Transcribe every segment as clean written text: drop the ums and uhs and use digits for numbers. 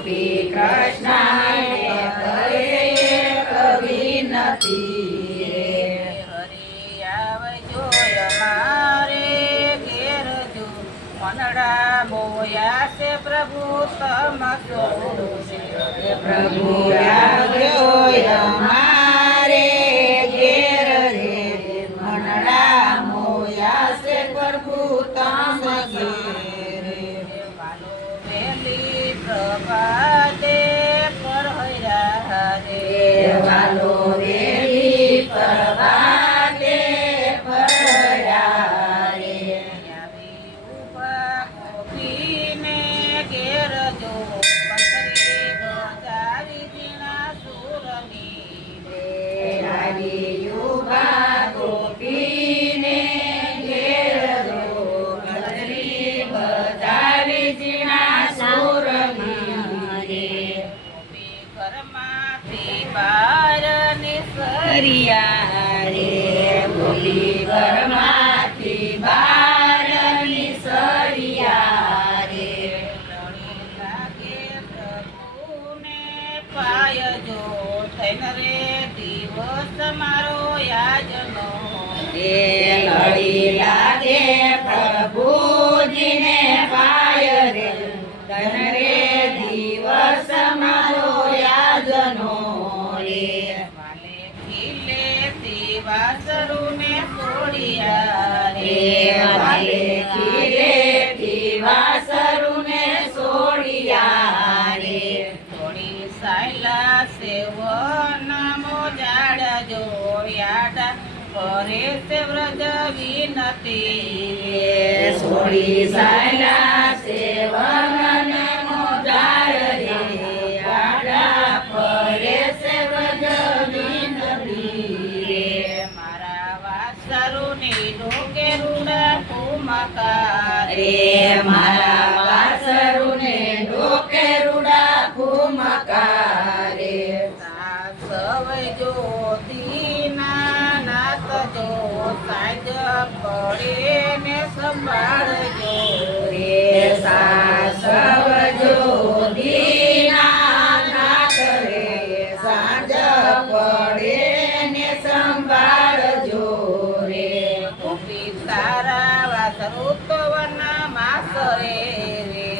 ગોપી કૃષ્ણને કરે કવિ નથી હરી આવજો અમારે ઘેર જો મનડા બોયા છે પ્રભુ તમ પ્રભુ આવ્યો અમારે ઘેર રે મનડા મોયા છે પ્રભુ તમ વાલો વેલી પ્રભાતે પર હૈરા રે વાલો વેલી પ્રભાતે ફર્યા રે આવી ઉભા ગોપીને ઘેર જો બંસરી બજાવી જીણા સુરની આવી યુવા ગોપીને ઘેર જો ગજરી બજાવી જીણા સુરની રે ગોપી ઘરમાંથી બહાર હરિયા રે ગોપી ઘરમાંથી બહાર નિસર્યા રે રડી લાગે પ્રભુને પાય જો થઈને રે દિવસ મારો યાજનો એ લડી લાગે પ્રભુજીને પાય રે તન રે દિવસ મારો યાજનો રે વાલે ખીલે વાસરુને છોડિયા રે વાલે ખીરે વાસરુને સોડિયા રે થોડી સાયલા સેવન મોજાડ જો યાડા કરે છે વ્રજ વિનતી સોડી સાયલા સેવન મોજાર રે આડા પરે સે વ્રજ વિનતી રે મારા વાસરુની ઢોકે રૂડા ફૂમકાર રે મારા વાસરુને ડોકે રૂડા ફૂમકારે સવય જો દીના નાથ જો સાજ પડે ને સંભાળજો રે સાસવ જો દીનાનાથ રે સાંજ પડે ને સંભાળજો રે ગોપી તારા વાસરુ તો વના માસરે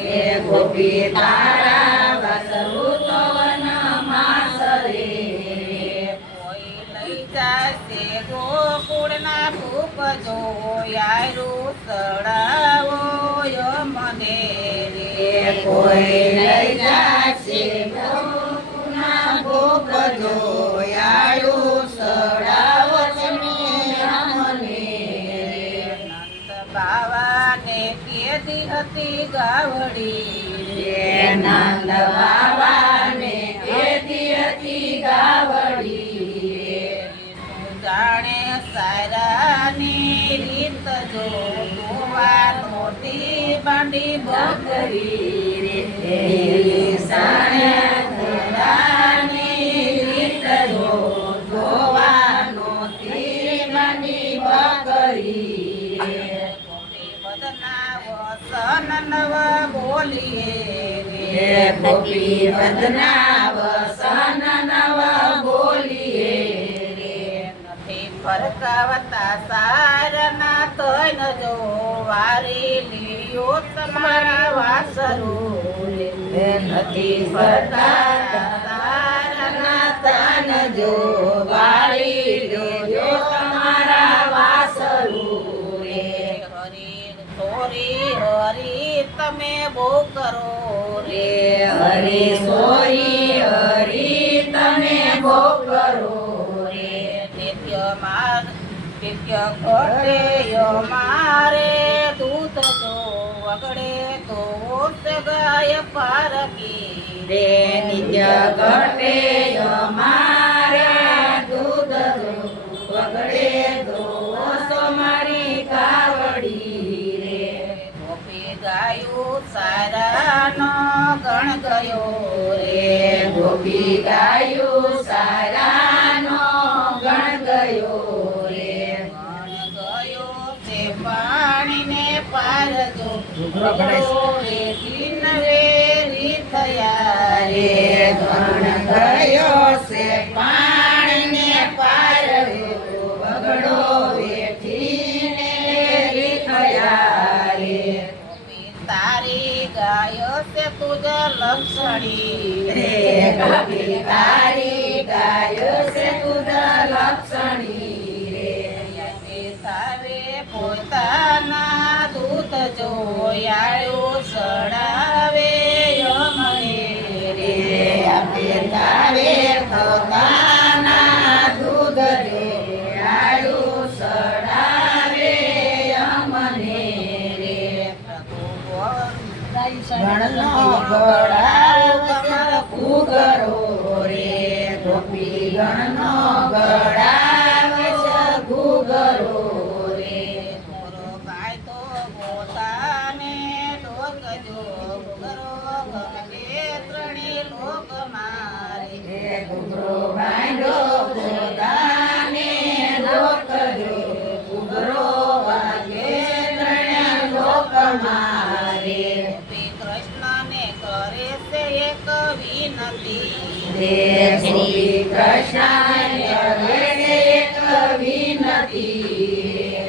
રે ગોપી તારા વાસરુ તો વનમાં સરે કોઈ લઈ જાશે ગોકુળના ભૂપ જો યારું સડાવો મને રે કોઈ લઈ જાશે ગોકુળના ભોગ જો યારું સડાવો તમે અમને નંદ બાવાને કેદી હતી ગાવડી રે નંદ બાવાને કેદી હતી ગાવડી રે જાણે સાયરાની રીત જો ગોવા નોટી બાંધી બકરી રે સાણે ઘોડાની રીત જો જોવાનો તીરની બકરી રે ગોપી બદના વસન નવ બોલીએ રે ગોપી વદના વસન નવ બોલીએ રે નથી ફરકાવતા સારના તોય જો વારી લીયો તમારા વાસરો રે નથી ફરતા તારના તન જો વાળી લ્યો તમારા વાસરું રે હરી સોરી હરી તમે બહુ કરો રે હરી સોરી હરી તમે બહુ કરો રે નિત્ય ઘટે મારે દૂધ જો વગડે તો ગાય પારકી રે નિત્ય ઘટે અમારે દૂધ વગડે તો મારી કાવડી રે ગોપી ગાયું સારાનો ગણ ગયો રે ગોપી ગાયું સારાનો ગણ ગયો રે ગણ ગયો તે પાણીને પારજો વગડે વેરી થયા રે ગણ ગયો છે પાણીને પાર બગડો વેઠીને રીખયા રે તારી ગાયો છે તુજ લક્ષણી રે ગોપી તારી ગાયો છે તુજા લક્ષણી રે તારે પોતાના દૂત જોયાળું સડાવે યમને રે આપે તારે પોતાના દૂધ જોયાળું સડાવે અમને રે ગણનો ગળાવ ઘૂઘરો રે ગોપી ગણનો ગળાવ ઘૂઘરો રે મોરો ગાય તો પોતાને ઢોકજો કરો ગમે ત્રણે લોક મારે હે ઘૂઘરો બાંધો પોતાને લોકજો ઘૂઘરો વાગે ત્રણે લોક મારે શ્રી કૃષ્ણને કરે છે એક વિનંતી રે શ્રી કૃષ્ણ કરે એક વિનતી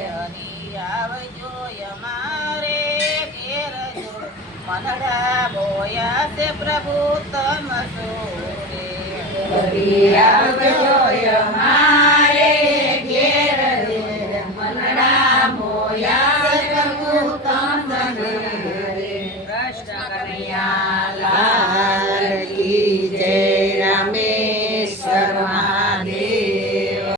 હરી આવજો અમારે ઘેર જો મનડા બોયા છે પ્રભુ તમ સોરે હરી આવજો અમારે